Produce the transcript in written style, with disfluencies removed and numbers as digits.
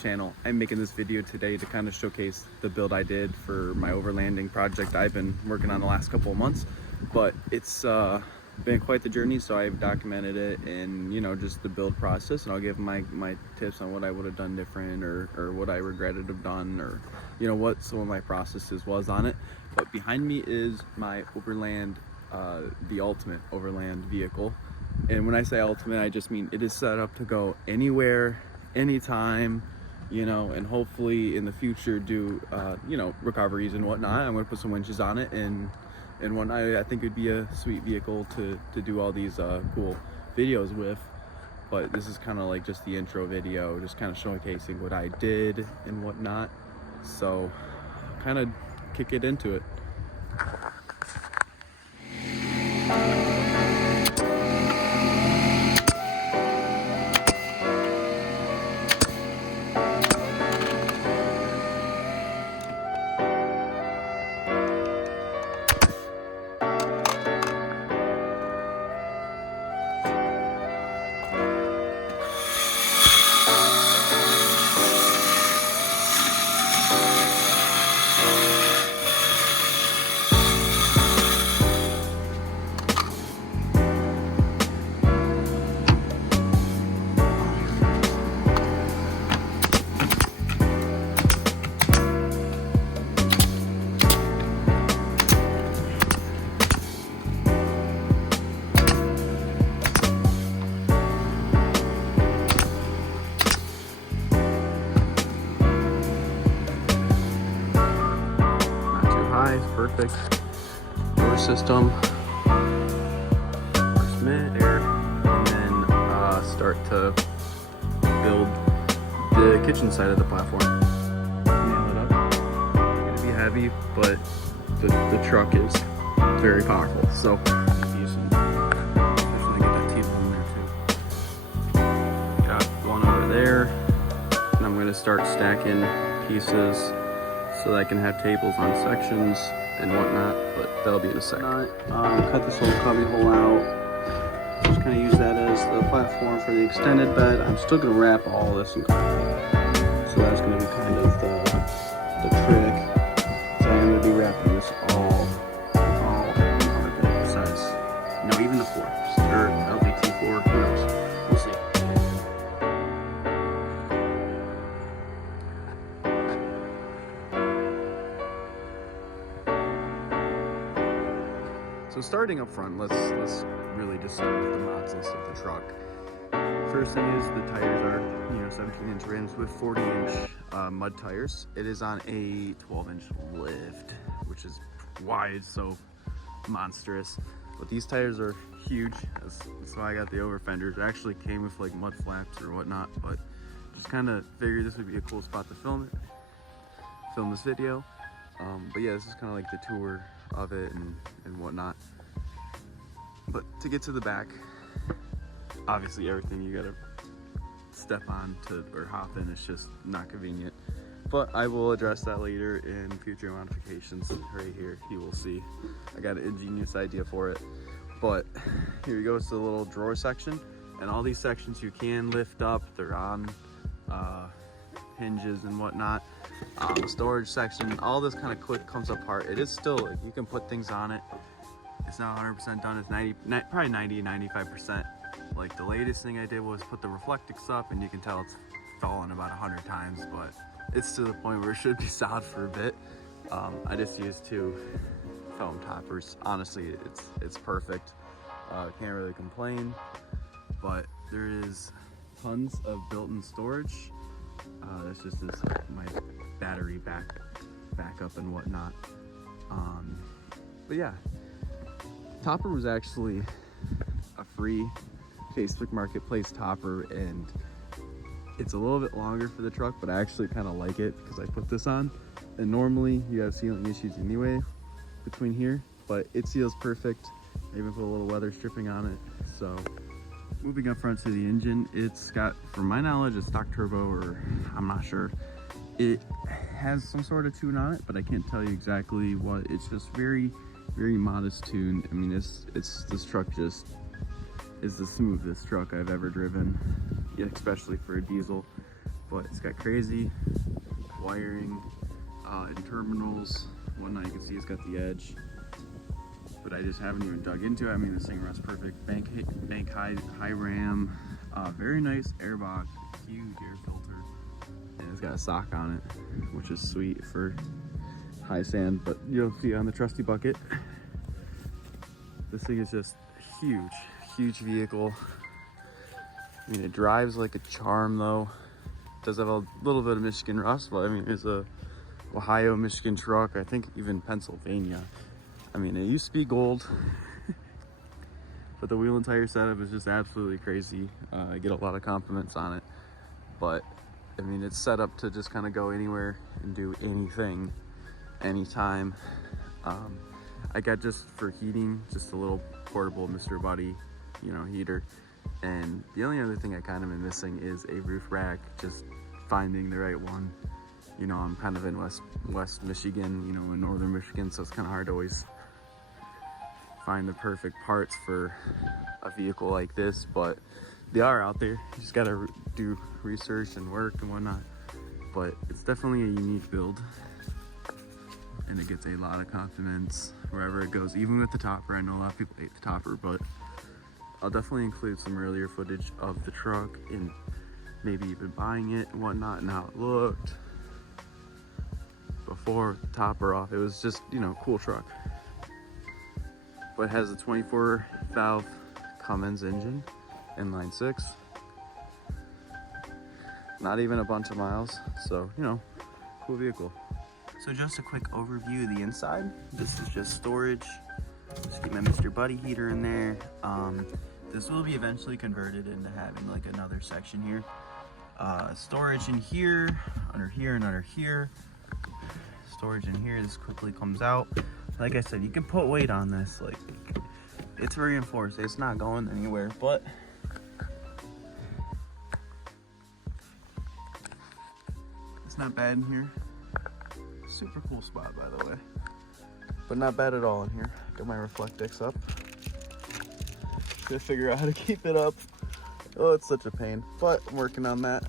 channel. I'm making this video today to kind of showcase the build I did for my overlanding project I've been working on the last couple of months, but it's been quite the journey, so I've documented it in, you know, just the build process, and I'll give my tips on what I would have done different, or what I regretted have done, or, you know, what some of my processes was on it. But behind me is my OverLand, the ultimate OverLand vehicle. And when I say ultimate, I just mean it is set up to go anywhere, anytime, you know, and hopefully in the future do, you know, recoveries and whatnot. I'm going to put some winches on it and whatnot. I think it'd be a sweet vehicle to do all these cool videos with. But this is kind of like just the intro video, just kind of showcasing what I did and whatnot. So kind of kick it into it. Perfect door system, first mid-air, and then start to build the kitchen side of the platform. Nail it up. It's gonna be heavy, but the truck is very powerful, so especially get that table in there too. Got one over there, and I'm gonna start stacking pieces so that I can have tables on sections and whatnot, but that'll be in a second. Cut this little cubby hole out. Just kind of use that as the platform for the extended bed. I'm still going to wrap all this in concrete, so that's going to be kind of the trick. So I'm going to be wrapping this all in concrete besides, you know, even the floor, or LVT floor, who knows? We'll see. So starting up front, let's really just start with the mods list of the truck. First thing is the tires are, you know, 17-inch rims with 40-inch mud tires. It is on a 12-inch lift, which is why it's so monstrous. But these tires are huge. That's why I got the over fenders. It actually came with like mud flaps or whatnot, but just kind of figured this would be a cool spot to film this video. But yeah, this is kind of like the tour of it and whatnot. But to get to the back, obviously everything you gotta step on or hop in is just not convenient. But I will address that later in future modifications. Right here, you will see I got an ingenious idea for it. But here we go, it's the little drawer section, and all these sections you can lift up. They're on hinges and whatnot. The storage section, all this kind of quick comes apart. It is still, you can put things on it. It's not 100% done. It's probably 90-95%. Like the latest thing I did was put the Reflectix up, and you can tell it's fallen about 100 times, but it's to the point where it should be solid for a bit. I just used 2 foam toppers. Honestly, it's perfect. Can't really complain, but there is tons of built-in storage. This just is my battery backup and whatnot. But yeah, topper was actually a free Facebook Marketplace topper, and it's a little bit longer for the truck, but I actually kind of like it because I put this on, and normally you have sealing issues anyway between here, but it seals perfect. I even put a little weather stripping on it. So moving up front to the engine, it's got, from my knowledge, a stock turbo, or I'm not sure. It has some sort of tune on it, but I can't tell you exactly what. It's just very modest tune. I mean, this truck just is the smoothest truck I've ever driven, yeah, especially for a diesel. but it's got crazy wiring and terminals, whatnot. You can see it's got the edge, but I just haven't even dug into it. I mean, this thing runs perfect. Bank high RAM, very nice airbox, huge air filter, and it's got a sock on it, which is sweet for high sand. But you'll see on the trusty bucket, this thing is just huge vehicle. I mean, it drives like a charm though. It does have a little bit of Michigan rust, but I mean, it's a Ohio, Michigan truck. I think even Pennsylvania. I mean, it used to be gold, but the wheel and tire setup is just absolutely crazy. I get a lot of compliments on it, but I mean, it's set up to just kind of go anywhere and do anything, anytime. I got, just for heating, just a little portable Mr. Buddy, you know, heater. And the only other thing I kind of am missing is a roof rack, just finding the right one. You know, I'm kind of in West Michigan, you know, in northern Michigan, so it's kind of hard to always find the perfect parts for a vehicle like this, but they are out there. You just gotta do research and work and whatnot. But it's definitely a unique build, and it gets a lot of compliments wherever it goes, even with the topper. I know a lot of people hate the topper, but I'll definitely include some earlier footage of the truck and maybe even buying it and whatnot, and how it looked before the topper off. It was just, you know, cool truck. But it has a 24 valve Cummins engine, inline 6. Not even a bunch of miles, so, you know, cool vehicle. So just a quick overview of the inside. This is just storage. Just get my Mr. Buddy heater in there. This will be eventually converted into having like another section here. Storage in here, under here, and under here. Storage in here. This quickly comes out. Like I said, you can put weight on this. Like, it's reinforced. It's not going anywhere, but it's not bad in here. Super cool spot, by the way, but not bad at all in here. Got my Reflectix up. Gotta figure out how to keep it up. Oh, it's such a pain, but I'm working on that.